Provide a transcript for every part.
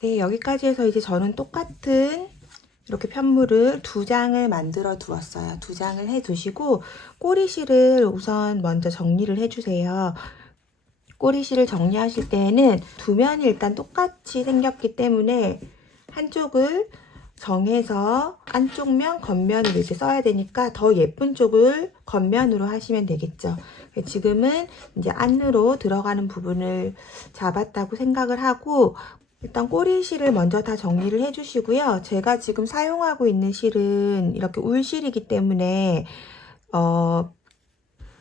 네, 여기까지 해서 이제 저는 똑같은 이렇게 편물을 2장을 만들어 두었어요. 2장을 해 두시고 꼬리실을 우선 먼저 정리를 해 주세요. 꼬리실을 정리하실 때에는 두 면이 일단 똑같이 생겼기 때문에 한쪽을 정해서 안쪽 면, 겉면을 이제 써야 되니까 더 예쁜 쪽을 겉면으로 하시면 되겠죠. 지금은 이제 안으로 들어가는 부분을 잡았다고 생각을 하고 일단 꼬리실을 먼저 다 정리를 해 주시고요. 제가 지금 사용하고 있는 실은 이렇게 울실이기 때문에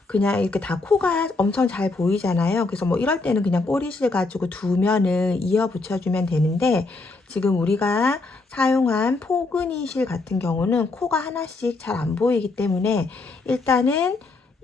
그냥 이렇게 다 코가 엄청 잘 보이잖아요. 그래서 뭐 이럴 때는 그냥 꼬리실 가지고 두 면을 이어 붙여주면 되는데 지금 우리가 사용한 포근이 실 같은 경우는 코가 하나씩 잘 안 보이기 때문에 일단은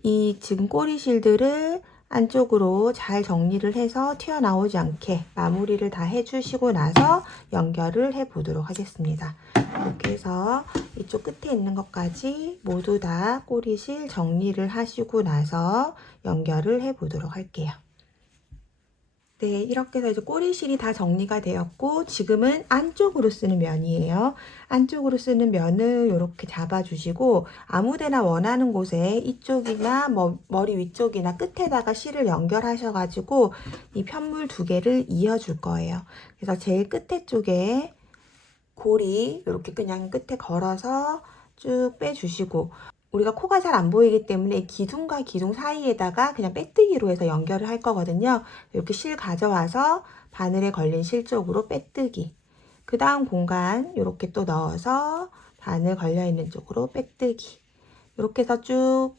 이 지금 꼬리실들을 안쪽으로 잘 정리를 해서 튀어나오지 않게 마무리를 다 해주시고 나서 연결을 해 보도록 하겠습니다. 이렇게 해서 이쪽 끝에 있는 것까지 모두 다 꼬리실 정리를 하시고 나서 연결을 해 보도록 할게요. 네, 이렇게 해서 이제 꼬리실이 다 정리가 되었고 지금은 안쪽으로 쓰는 면이에요. 안쪽으로 쓰는 면을 이렇게 잡아주시고 아무데나 원하는 곳에 이쪽이나 머리 위쪽이나 끝에다가 실을 연결하셔가지고 이 편물 2개를 이어줄 거예요. 그래서 제일 끝에 쪽에 고리 이렇게 그냥 끝에 걸어서 쭉 빼주시고 우리가 코가 잘 안 보이기 때문에 기둥과 기둥 사이에다가 그냥 빼뜨기로 해서 연결을 할 거거든요. 이렇게 실 가져와서 바늘에 걸린 실 쪽으로 빼뜨기. 그 다음 공간 이렇게 또 넣어서 바늘 걸려있는 쪽으로 빼뜨기. 이렇게 해서 쭉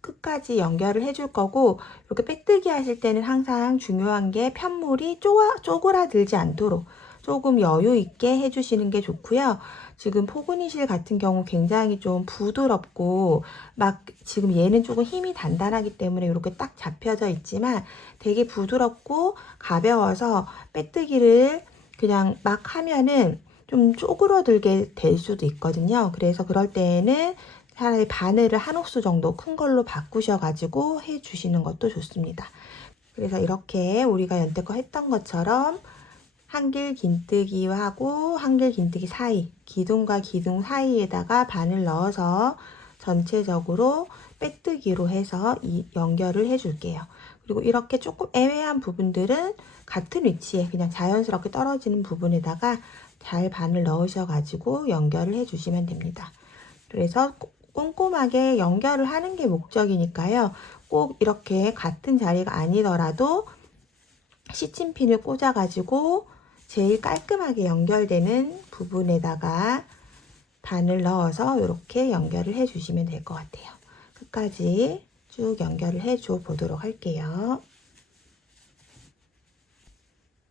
끝까지 연결을 해줄 거고 이렇게 빼뜨기 하실 때는 항상 중요한 게 편물이 쪼그라들지 않도록 조금 여유 있게 해주시는 게 좋고요. 지금 포근이실 같은 경우 굉장히 좀 부드럽고 막 지금 얘는 조금 힘이 단단하기 때문에 이렇게 딱 잡혀져 있지만 되게 부드럽고 가벼워서 빼뜨기를 그냥 막 하면은 좀 쪼그러들게 될 수도 있거든요. 그래서 그럴 때에는 차라리 바늘을 한 옥수 정도 큰 걸로 바꾸셔가지고 해주시는 것도 좋습니다. 그래서 이렇게 우리가 연태껏 했던 것처럼 한길 긴뜨기하고 한길 긴뜨기 사이, 기둥과 기둥 사이에다가 바늘 넣어서 전체적으로 빼뜨기로 해서 연결을 해줄게요. 그리고 이렇게 조금 애매한 부분들은 같은 위치에 그냥 자연스럽게 떨어지는 부분에다가 잘 바늘 넣으셔가지고 연결을 해주시면 됩니다. 그래서 꼼꼼하게 연결을 하는 게 목적이니까요. 꼭 이렇게 같은 자리가 아니더라도 시침핀을 꽂아가지고 제일 깔끔하게 연결되는 부분에다가 바늘 넣어서 이렇게 연결을 해주시면 될 것 같아요. 끝까지 쭉 연결을 해줘 보도록 할게요.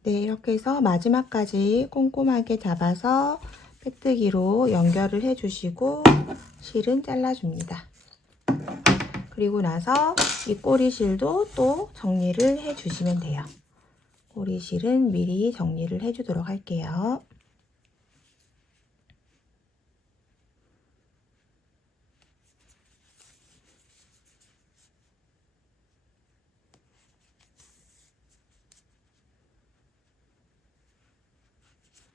네, 이렇게 해서 마지막까지 꼼꼼하게 잡아서 빼뜨기로 연결을 해주시고 실은 잘라줍니다. 그리고 나서 이 꼬리실도 또 정리를 해주시면 돼요. 꼬리실은 미리 정리를 해주도록 할게요.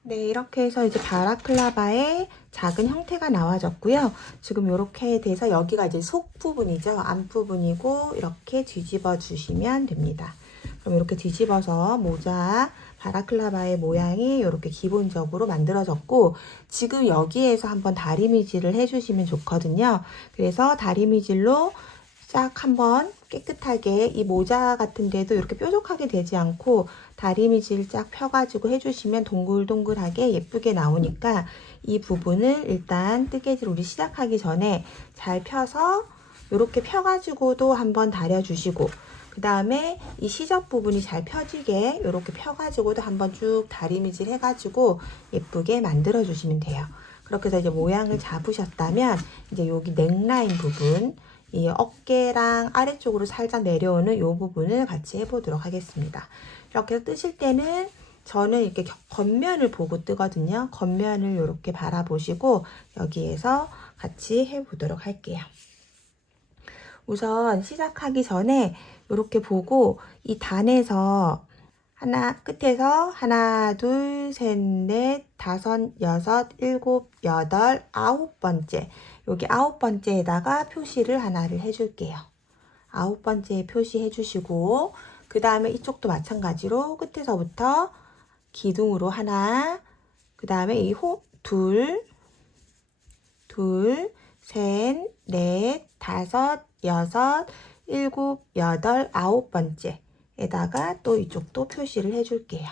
네, 이렇게 해서 이제 바라클라바의 작은 형태가 나와졌고요. 지금 이렇게 돼서 여기가 이제 속 부분이죠. 앞 부분이고 이렇게 뒤집어 주시면 됩니다. 그럼 이렇게 뒤집어서 모자 바라클라바의 모양이 이렇게 기본적으로 만들어졌고 지금 여기에서 한번 다리미질을 해주시면 좋거든요. 그래서 다리미질로 싹 한번 깨끗하게 이 모자 같은 데도 이렇게 뾰족하게 되지 않고 다리미질 쫙 펴가지고 해주시면 동글동글하게 예쁘게 나오니까 이 부분을 일단 뜨개질 우리 시작하기 전에 잘 펴서 이렇게 펴가지고도 한번 다려주시고 그 다음에 이 시접 부분이 잘 펴지게 이렇게 펴가지고도 한번 쭉 다리미질 해가지고 예쁘게 만들어 주시면 돼요. 그렇게 해서 이제 모양을 잡으셨다면 이제 여기 넥라인 부분 이 어깨랑 아래쪽으로 살짝 내려오는 이 부분을 같이 해보도록 하겠습니다. 이렇게 뜨실 때는 저는 이렇게 겉면을 보고 뜨거든요. 겉면을 이렇게 바라보시고 여기에서 같이 해보도록 할게요. 우선 시작하기 전에 이렇게 보고 이 단에서 끝에서 하나, 둘, 셋, 넷, 다섯, 여섯, 일곱, 여덟, 아홉 번째. 여기 아홉 번째에다가 표시를 하나를 해줄게요. 아홉 번째에 표시해 주시고, 그 다음에 이쪽도 마찬가지로 끝에서부터 기둥으로 하나, 그 다음에 둘, 셋, 넷, 다섯, 여섯, 일곱, 여덟, 아홉 번째에다가 또 이쪽도 표시를 해줄게요.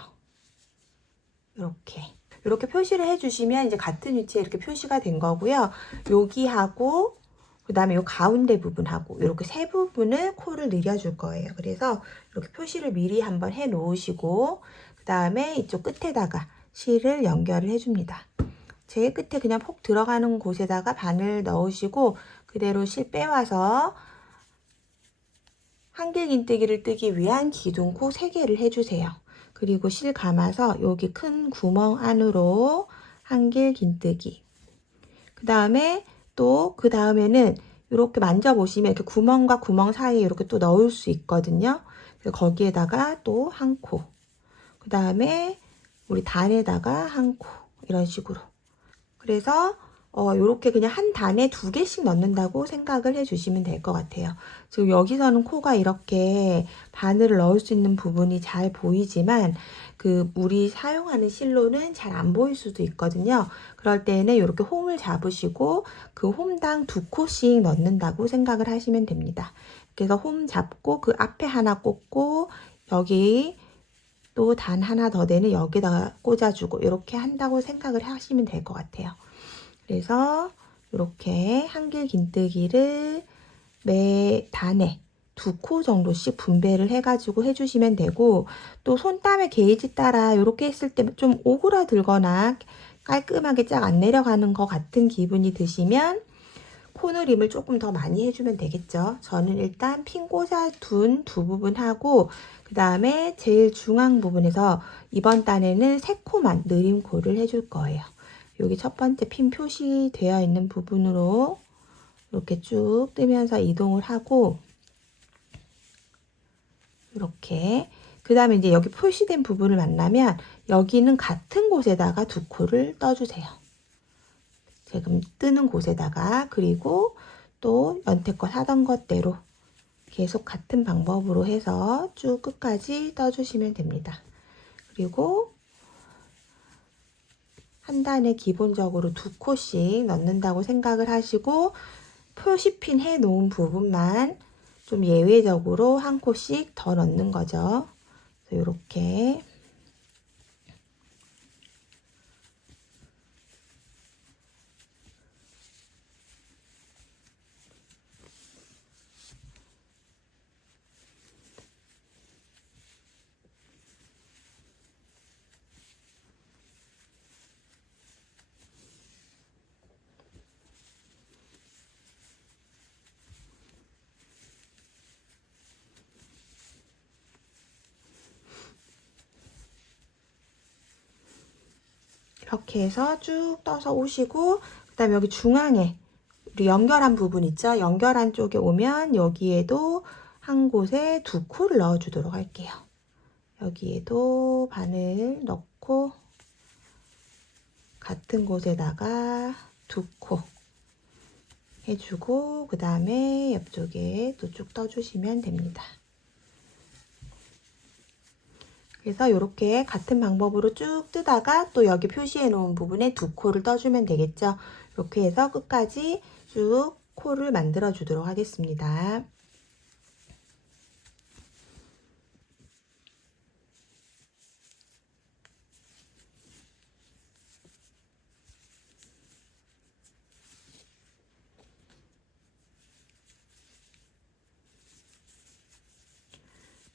이렇게 표시를 해주시면 이제 같은 위치에 이렇게 표시가 된 거고요. 여기하고 그 다음에 이 가운데 부분하고 이렇게 세 부분을 코를 늘려줄 거예요. 그래서 이렇게 표시를 미리 한번 해 놓으시고 그 다음에 이쪽 끝에다가 실을 연결을 해줍니다. 제일 끝에 그냥 폭 들어가는 곳에다가 바늘 넣으시고 그대로 실 빼와서 한길긴뜨기를 뜨기 위한 기둥코 3개를 해주세요. 그리고 실 감아서 여기 큰 구멍 안으로 한길긴뜨기. 그 다음에 또 그 다음에는 이렇게 만져보시면 이렇게 구멍과 구멍 사이에 이렇게 또 넣을 수 있거든요. 그래서 거기에다가 또 한 코. 그 다음에 우리 단에다가 한 코. 이런 식으로. 그래서 요렇게 그냥 한 단에 2개씩 넣는다고 생각을 해주시면 될 것 같아요. 지금 여기서는 코가 이렇게 바늘을 넣을 수 있는 부분이 잘 보이지만 우리 사용하는 실로는 잘 안 보일 수도 있거든요. 그럴 때는 이렇게 홈을 잡으시고 그 홈당 2코씩 넣는다고 생각을 하시면 됩니다. 그래서 홈 잡고 그 앞에 하나 꽂고 여기 또 단 하나 더 내는 여기다가 꽂아주고 이렇게 한다고 생각을 하시면 될 것 같아요. 그래서 이렇게 한길긴뜨기를 매 단에 2코 정도씩 분배를 해가지고 해주시면 되고 또 손땀의 게이지 따라 이렇게 했을 때 좀 오그라들거나 깔끔하게 쫙 안 내려가는 것 같은 기분이 드시면 코늘임을 조금 더 많이 해주면 되겠죠. 저는 일단 핀 꽂아둔 2부분 하고 그 다음에 제일 중앙 부분에서 이번 단에는 3코만 느림코를 해줄 거예요. 여기 첫 번째 핀 표시되어 있는 부분으로 이렇게 쭉 뜨면서 이동을 하고 이렇게 그 다음에 이제 여기 표시된 부분을 만나면 여기는 같은 곳에다가 2코를 떠주세요. 지금 뜨는 곳에다가 그리고 또 여태껏 하던 것대로 계속 같은 방법으로 해서 쭉 끝까지 떠주시면 됩니다. 그리고 한 단에 기본적으로 2코씩 넣는다고 생각을 하시고 표시핀 해 놓은 부분만 좀 예외적으로 한 코씩 더 넣는 거죠. 이렇게 이렇게 해서 쭉 떠서 오시고 그 다음에 여기 중앙에 우리 연결한 부분 있죠? 연결한 쪽에 오면 여기에도 한 곳에 2코를 넣어 주도록 할게요. 여기에도 바늘 넣고 같은 곳에다가 2코 해주고 그 다음에 옆쪽에 또 쭉 떠주시면 됩니다. 그래서 이렇게 같은 방법으로 쭉 뜨다가 또 여기 표시해 놓은 부분에 2코를 떠주면 되겠죠. 이렇게 해서 끝까지 쭉 코를 만들어 주도록 하겠습니다.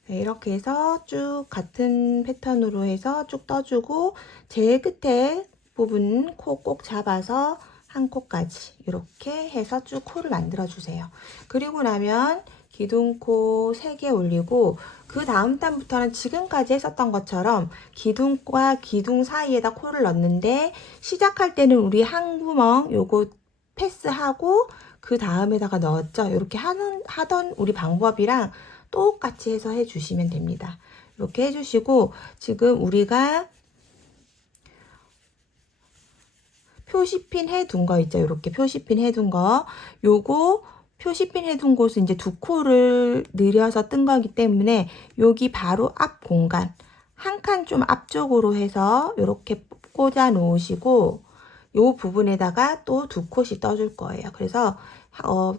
네, 이렇게 해서 쭉 같은 패턴으로 해서 쭉 떠주고 제일 끝에 부분 코 꼭 잡아서 한 코까지 이렇게 해서 쭉 코를 만들어 주세요. 그리고 나면 기둥코 3개 올리고 그 다음 단부터는 지금까지 했었던 것처럼 기둥과 기둥 사이에다 코를 넣는데 시작할 때는 우리 한 구멍 요거 패스하고 그 다음에다가 넣었죠. 이렇게 하던 우리 방법이랑 똑같이 해서 해주시면 됩니다. 이렇게 해주시고 지금 우리가 표시핀 해둔 거 있죠. 이렇게 표시핀 해둔 거. 요거 표시핀 해둔 곳은 이제 두 코를 늘여서 뜬 거기 때문에 여기 바로 앞 공간 한 칸 좀 앞쪽으로 해서 이렇게 꽂아 놓으시고 요 부분에다가 또 두 콧이 떠줄 거예요. 그래서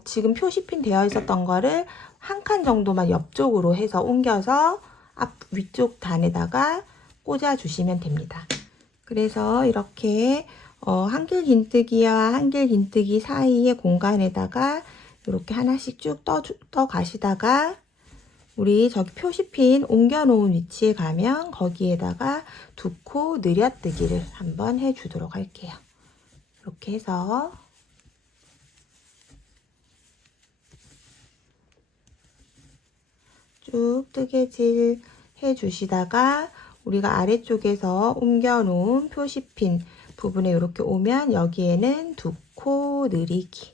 지금 표시핀 되어 있었던 거를 한 칸 정도만 옆쪽으로 해서 옮겨서 앞 위쪽 단에다가 꽂아 주시면 됩니다. 그래서 이렇게 한길 긴뜨기와 한길 긴뜨기 사이의 공간에다가 이렇게 하나씩 쭉 떠 가시다가 우리 저기 표시핀 옮겨 놓은 위치에 가면 거기에다가 두 코 늘여뜨기를 한번 해 주도록 할게요. 이렇게 해서 쭉 뜨개질 해 주시다가 우리가 아래쪽에서 옮겨 놓은 표시핀 부분에 이렇게 오면 여기에는 두 코 늘이기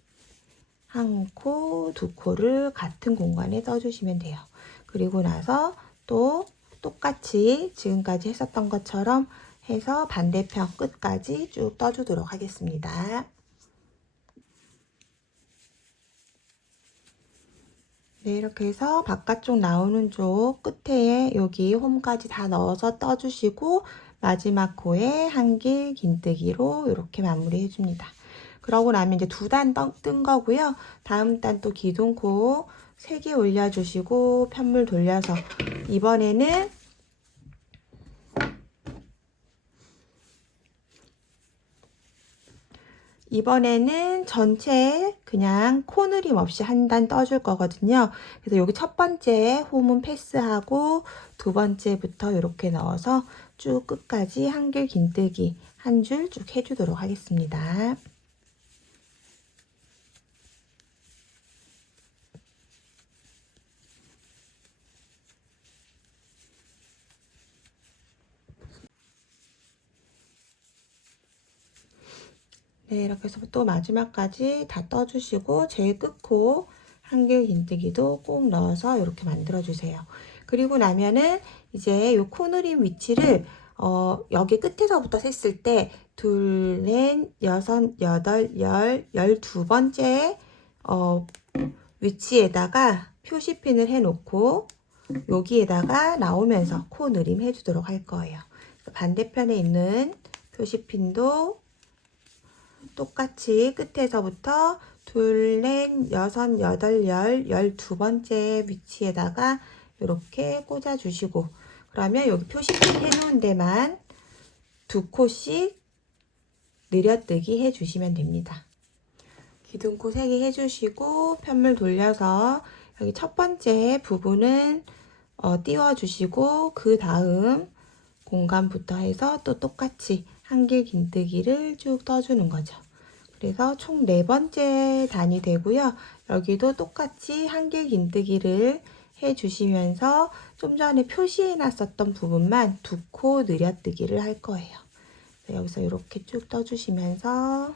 한 코, 두 코를 같은 공간에 떠주시면 돼요. 그리고 나서 또 똑같이 지금까지 했었던 것처럼 해서 반대편 끝까지 쭉 떠주도록 하겠습니다. 네, 이렇게 해서 바깥쪽 나오는 쪽 끝에 여기 홈까지 다 넣어서 떠주시고 마지막 코에 한길 긴뜨기로 이렇게 마무리 해줍니다. 그러고 나면 이제 두 단 뜬 거고요. 다음 단 또 기둥코 3개 올려주시고 편물 돌려서 이번에는 전체 그냥 코늘임 없이 한 단 떠줄 거거든요. 그래서 여기 첫 번째 홈은 패스하고 두 번째부터 이렇게 넣어서 쭉 끝까지 한길 긴뜨기 한 줄 쭉 해주도록 하겠습니다. 네, 이렇게 해서 또 마지막까지 다 떠주시고 제일 끝코 한길 긴뜨기도 꼭 넣어서 이렇게 만들어 주세요. 그리고 나면은 이제 요 코늘임 위치를 여기 끝에서부터 셌을 때 둘, 넷, 여섯, 여덟, 열, 12번째 위치에다가 표시핀을 해놓고 여기에다가 나오면서 코늘임 해주도록 할 거예요. 반대편에 있는 표시핀도 똑같이 끝에서부터 둘, 넷, 여섯, 여덟, 12번째 위치에다가 이렇게 꽂아주시고 그러면 여기 표시핀 해놓은 데만 두 코씩 늘여뜨기 해주시면 됩니다. 기둥코 3개 해주시고 편물 돌려서 여기 첫 번째 부분은 띄워주시고 그 다음 공간부터 해서 또 똑같이 한길 긴뜨기를 쭉 떠주는 거죠. 그래서 총 4번째 단이 되고요. 여기도 똑같이 한길 긴뜨기를 해주시면서 좀 전에 표시해 놨었던 부분만 두 코 늘여뜨기를 할 거예요. 여기서 이렇게 쭉 떠주시면서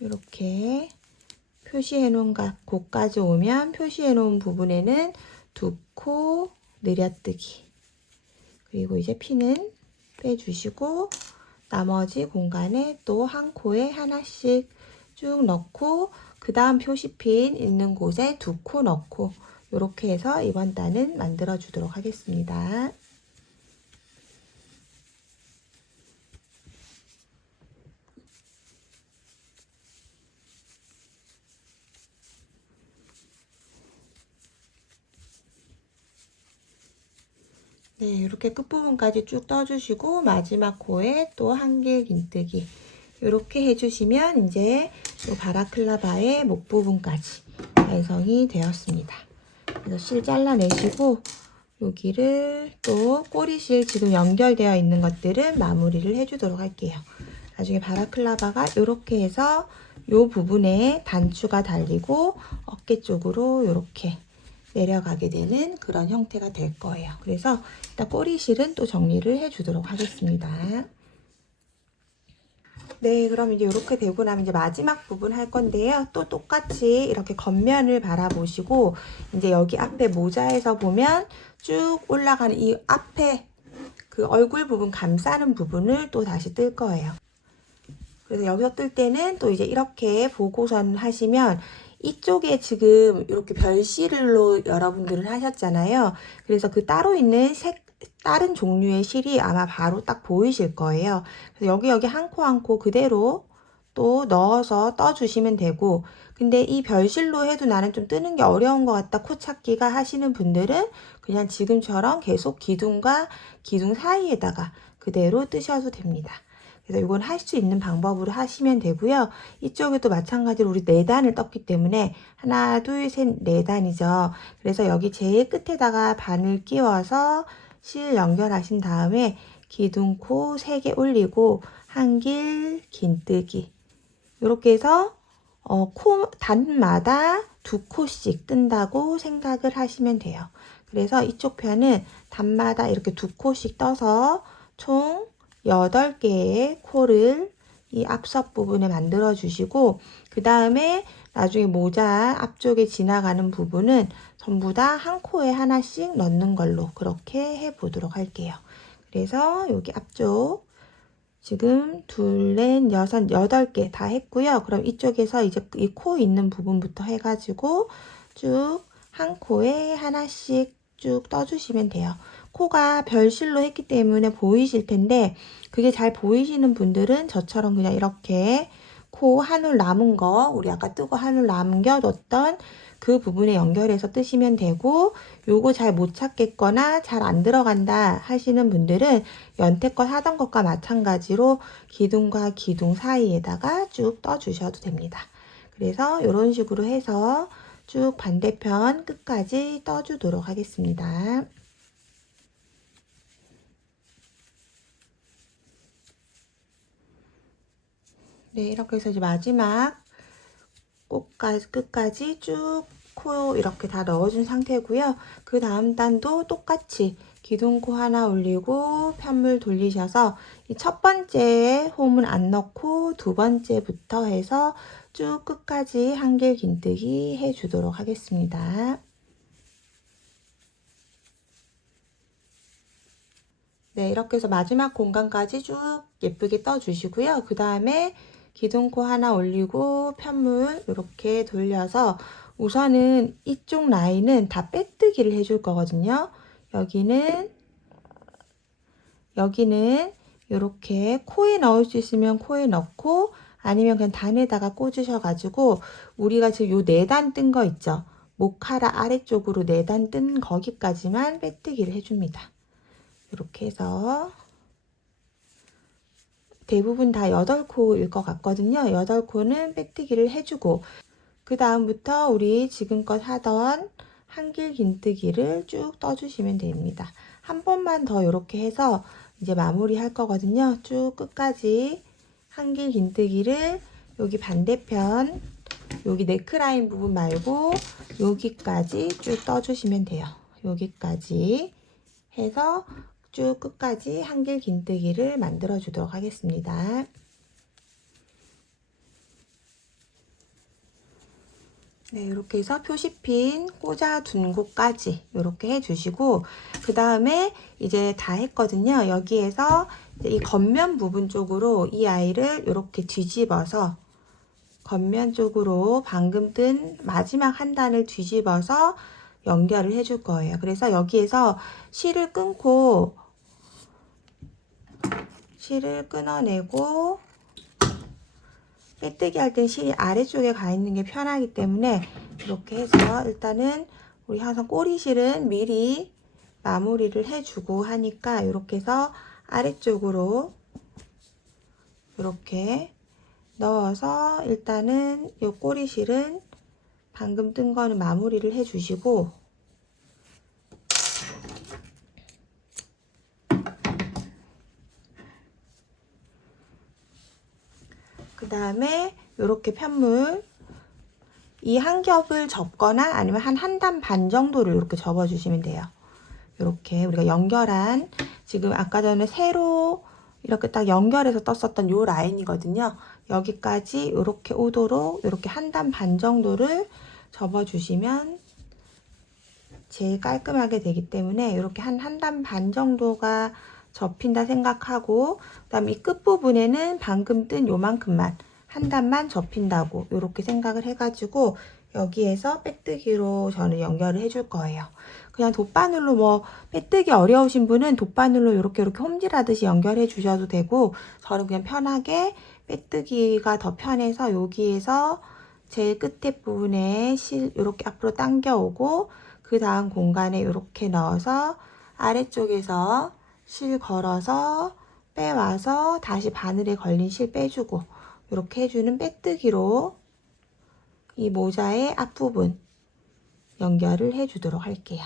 이렇게 표시해 놓은 곳까지 오면 표시해 놓은 부분에는 두 코 늘여뜨기 그리고 이제 피는 빼주시고 나머지 공간에 또 한 코에 하나씩 쭉 넣고 그 다음 표시핀 있는 곳에 두 코 넣고 이렇게 해서 이번 단은 만들어 주도록 하겠습니다. 네, 이렇게 끝부분까지 쭉 떠주시고 마지막 코에 또 한길 긴뜨기 이렇게 해주시면 이제 이 바라클라바의 목 부분까지 완성이 되었습니다. 그래서 실 잘라내시고 여기를 또 꼬리실 지금 연결되어 있는 것들은 마무리를 해주도록 할게요. 나중에 바라클라바가 이렇게 해서 이 부분에 단추가 달리고 어깨 쪽으로 이렇게 내려가게 되는 그런 형태가 될 거예요. 그래서 일단 꼬리실은 또 정리를 해주도록 하겠습니다. 네, 그럼 이제 이렇게 되고 나면 이제 마지막 부분 할 건데요. 또 똑같이 이렇게 겉면을 바라보시고 이제 여기 앞에 모자에서 보면 쭉 올라가는 이 앞에 그 얼굴 부분 감싸는 부분을 또 다시 뜰 거예요. 그래서 여기서 뜰 때는 또 이제 이렇게 보고선 하시면 이쪽에 지금 이렇게 별실로 여러분들은 하셨잖아요. 그래서 그 따로 있는 다른 종류의 실이 아마 바로 딱 보이실 거예요. 그래서 여기 한 코 한 코 그대로 또 넣어서 떠주시면 되고, 근데 이 별실로 해도 나는 좀 뜨는 게 어려운 것 같다 코 찾기가 하시는 분들은 그냥 지금처럼 계속 기둥과 기둥 사이에다가 그대로 뜨셔도 됩니다. 그래서 이건 할 수 있는 방법으로 하시면 되고요. 이쪽에도 마찬가지로 우리 4단을 떴기 때문에 하나, 둘, 셋, 4단이죠. 그래서 여기 제일 끝에다가 바늘 끼워서 실 연결하신 다음에 기둥코 3개 올리고 한길 긴뜨기 이렇게 해서 단마다 2코씩 뜬다고 생각을 하시면 돼요. 그래서 이쪽 편은 단마다 이렇게 2코씩 떠서 총 8개의 코를 이 앞섭 부분에 만들어 주시고, 그 다음에 나중에 모자 앞쪽에 지나가는 부분은 전부 다 한 코에 하나씩 넣는 걸로 그렇게 해 보도록 할게요. 그래서 여기 앞쪽 지금 둘, 넷, 여섯, 8개 다 했고요. 그럼 이쪽에서 이제 이 코 있는 부분부터 해가지고 쭉 한 코에 하나씩 쭉 떠주시면 돼요. 코가 별실로 했기 때문에 보이실 텐데 그게 잘 보이시는 분들은 저처럼 그냥 이렇게 코 한올 남은 거, 우리 아까 뜨고 한올 남겨뒀던 그 부분에 연결해서 뜨시면 되고, 요거 잘 못 찾겠거나 잘 안 들어간다 하시는 분들은 연태껏 하던 것과 마찬가지로 기둥과 기둥 사이에다가 쭉 떠주셔도 됩니다. 그래서 이런 식으로 해서 쭉 반대편 끝까지 떠주도록 하겠습니다. 네, 이렇게 해서 이제 마지막 끝까지 쭉 코 이렇게 다 넣어준 상태고요. 그 다음 단도 똑같이 기둥코 하나 올리고 편물 돌리셔서 이 첫 번째 홈은 안 넣고 두 번째부터 해서 쭉 끝까지 한길 긴뜨기 해주도록 하겠습니다. 네, 이렇게 해서 마지막 공간까지 쭉 예쁘게 떠주시고요. 그 다음에 기둥코 하나 올리고 편물 이렇게 돌려서 우선은 이쪽 라인은 다 빼뜨기를 해줄 거거든요. 여기는 이렇게 코에 넣을 수 있으면 코에 넣고 아니면 그냥 단에다가 꽂으셔가지고 우리가 지금 요 4단 뜬 거 있죠. 목하라 아래쪽으로 4단 뜬 거기까지만 빼뜨기를 해줍니다. 이렇게 해서 대부분 다 8코일 것 같거든요. 8코는 빼뜨기를 해주고 그 다음부터 우리 지금껏 하던 한길 긴뜨기를 쭉 떠주시면 됩니다. 한 번만 더 이렇게 해서 이제 마무리 할 거거든요. 쭉 끝까지 한길 긴뜨기를 여기 반대편 여기 네크라인 부분 말고 여기까지 쭉 떠주시면 돼요. 여기까지 해서 쭉 끝까지 한길 긴뜨기를 만들어 주도록 하겠습니다. 네, 이렇게 해서 표시핀 꽂아둔 곳까지 이렇게 해주시고 그 다음에 이제 다 했거든요. 여기에서 이제 이 겉면 부분 쪽으로 이 아이를 이렇게 뒤집어서 겉면 쪽으로 방금 뜬 마지막 한 단을 뒤집어서 연결을 해줄 거예요. 그래서 여기에서 실을 끊어내고 빼뜨기 할 땐 실이 아래쪽에 가 있는 게 편하기 때문에 이렇게 해서 일단은 우리 항상 꼬리실은 미리 마무리를 해주고 하니까 이렇게 해서 아래쪽으로 이렇게 넣어서 일단은 이 꼬리실은 방금 뜬 거는 마무리를 해주시고 그 다음에 이렇게 편물 이 한 겹을 접거나 아니면 한 단 반 정도를 이렇게 접어주시면 돼요. 이렇게 우리가 연결한, 지금 아까 전에 세로 이렇게 딱 연결해서 떴었던 요 라인이거든요. 여기까지 이렇게 오도록 이렇게 한 단 반 정도를 접어주시면 제일 깔끔하게 되기 때문에 이렇게 한 단 반 정도가 접힌다 생각하고, 그 다음에 이 끝부분에는 방금 뜬 요만큼만 한 단만 접힌다고 이렇게 생각을 해가지고 여기에서 빼뜨기로 저는 연결을 해줄 거예요. 그냥 돗바늘로 뭐 빼뜨기 어려우신 분은 돗바늘로 이렇게 홈질하듯이 연결해 주셔도 되고, 저는 그냥 편하게 빼뜨기가 더 편해서 여기에서 제일 끝에 부분에 실 이렇게 앞으로 당겨 오고, 그 다음 공간에 이렇게 넣어서 아래쪽에서 실 걸어서 빼와서 다시 바늘에 걸린 실 빼주고, 이렇게 해주는 빼뜨기로 이 모자의 앞부분 연결을 해주도록 할게요.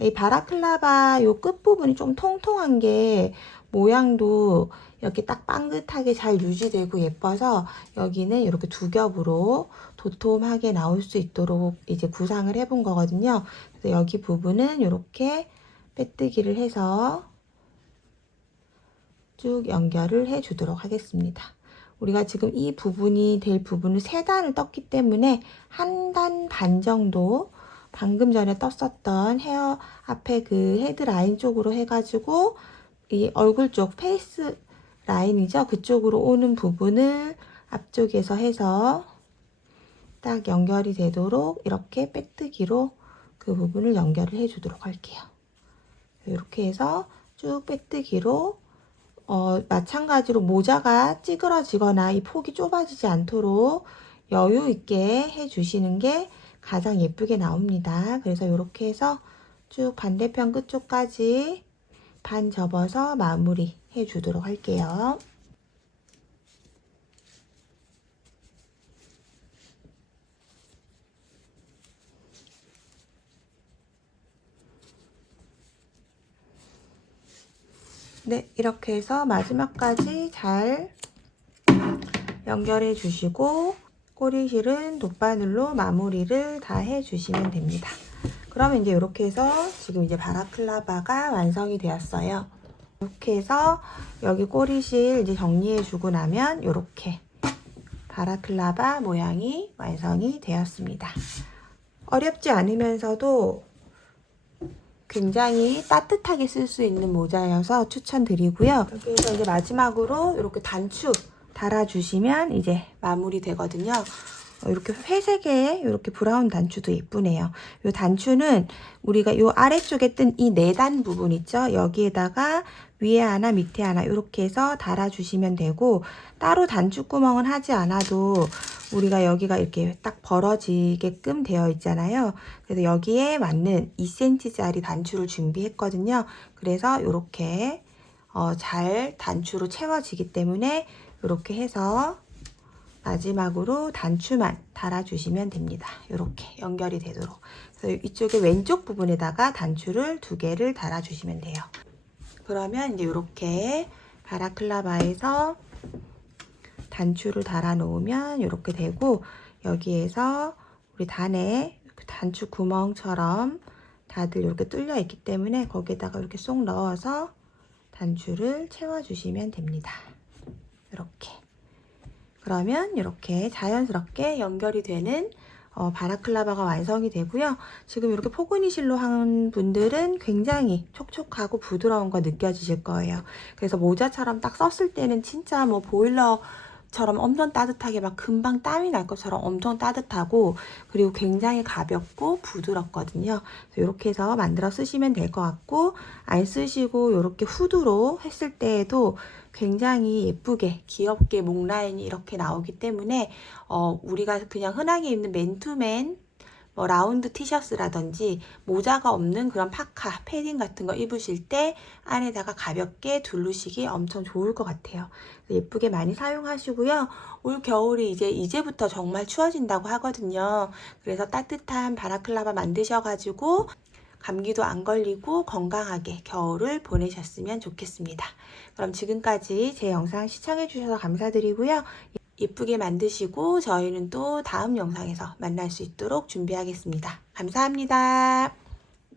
이 바라클라바 요 끝부분이 좀 통통한 게 모양도 이렇게 딱 빵긋하게 잘 유지되고 예뻐서 여기는 이렇게 두 겹으로 도톰하게 나올 수 있도록 이제 구상을 해본 거거든요. 그래서 여기 부분은 이렇게 빼뜨기를 해서 쭉 연결을 해 주도록 하겠습니다. 우리가 지금 이 부분이 될 부분을 3단을 떴기 때문에 한 단 반 정도 방금 전에 떴었던 헤어 앞에 그 헤드라인 쪽으로 해가지고 이 얼굴 쪽 페이스 라인이죠. 그쪽으로 오는 부분을 앞쪽에서 해서 딱 연결이 되도록 이렇게 빼뜨기로 그 부분을 연결을 해 주도록 할게요. 이렇게 해서 쭉 빼뜨기로 마찬가지로 모자가 찌그러지거나 이 폭이 좁아지지 않도록 여유 있게 해 주시는 게 가장 예쁘게 나옵니다. 그래서 이렇게 해서 쭉 반대편 끝쪽까지 반 접어서 마무리 해 주도록 할게요. 네, 이렇게 해서 마지막까지 잘 연결해 주시고 꼬리실은 돗바늘로 마무리를 다 해주시면 됩니다. 그러면 이제 이렇게 해서 지금 이제 바라클라바가 완성이 되었어요. 이렇게 해서 여기 꼬리실 이제 정리해 주고 나면 이렇게 바라클라바 모양이 완성이 되었습니다. 어렵지 않으면서도 굉장히 따뜻하게 쓸 수 있는 모자여서 추천드리고요. 그래서 이제 마지막으로 이렇게 단추 달아주시면 이제 마무리 되거든요. 이렇게 회색의 이렇게 브라운 단추도 예쁘네요. 이 단추는 우리가 이 아래쪽에 뜬 이 4단 부분 있죠? 여기에다가 위에 하나 밑에 하나 이렇게 해서 달아주시면 되고, 따로 단추 구멍은 하지 않아도 우리가 여기가 이렇게 딱 벌어지게끔 되어 있잖아요. 그래서 여기에 맞는 2cm짜리 단추를 준비했거든요. 그래서 이렇게 잘 단추로 채워지기 때문에 이렇게 해서 마지막으로 단추만 달아주시면 됩니다. 이렇게 연결이 되도록. 그래서 이쪽에 왼쪽 부분에다가 단추를 2개를 달아주시면 돼요. 그러면 이제 이렇게 바라클라바에서 단추를 달아 놓으면 이렇게 되고, 여기에서 우리 단에 단추 구멍처럼 다들 이렇게 뚫려 있기 때문에 거기에다가 이렇게 쏙 넣어서 단추를 채워주시면 됩니다. 이렇게. 그러면 이렇게 자연스럽게 연결이 되는 바라클라바가 완성이 되고요. 지금 이렇게 포근이실로 한 분들은 굉장히 촉촉하고 부드러운 거 느껴지실 거예요. 그래서 모자처럼 딱 썼을 때는 진짜 뭐 보일러처럼 엄청 따뜻하게 막 금방 땀이 날 것처럼 엄청 따뜻하고, 그리고 굉장히 가볍고 부드럽거든요. 그래서 이렇게 해서 만들어 쓰시면 될 것 같고, 안 쓰시고 이렇게 후드로 했을 때에도 굉장히 예쁘게 귀엽게 목 라인이 이렇게 나오기 때문에 우리가 그냥 흔하게 입는 맨투맨 뭐 라운드 티셔츠라든지 모자가 없는 그런 파카, 패딩 같은 거 입으실 때 안에다가 가볍게 두르시기 엄청 좋을 것 같아요. 예쁘게 많이 사용하시고요. 올 겨울이 이제부터 정말 추워진다고 하거든요. 그래서 따뜻한 바라클라바 만드셔가지고 감기도 안 걸리고 건강하게 겨울을 보내셨으면 좋겠습니다. 그럼 지금까지 제 영상 시청해 주셔서 감사드리고요. 예쁘게 만드시고 저희는 또 다음 영상에서 만날 수 있도록 준비하겠습니다. 감사합니다.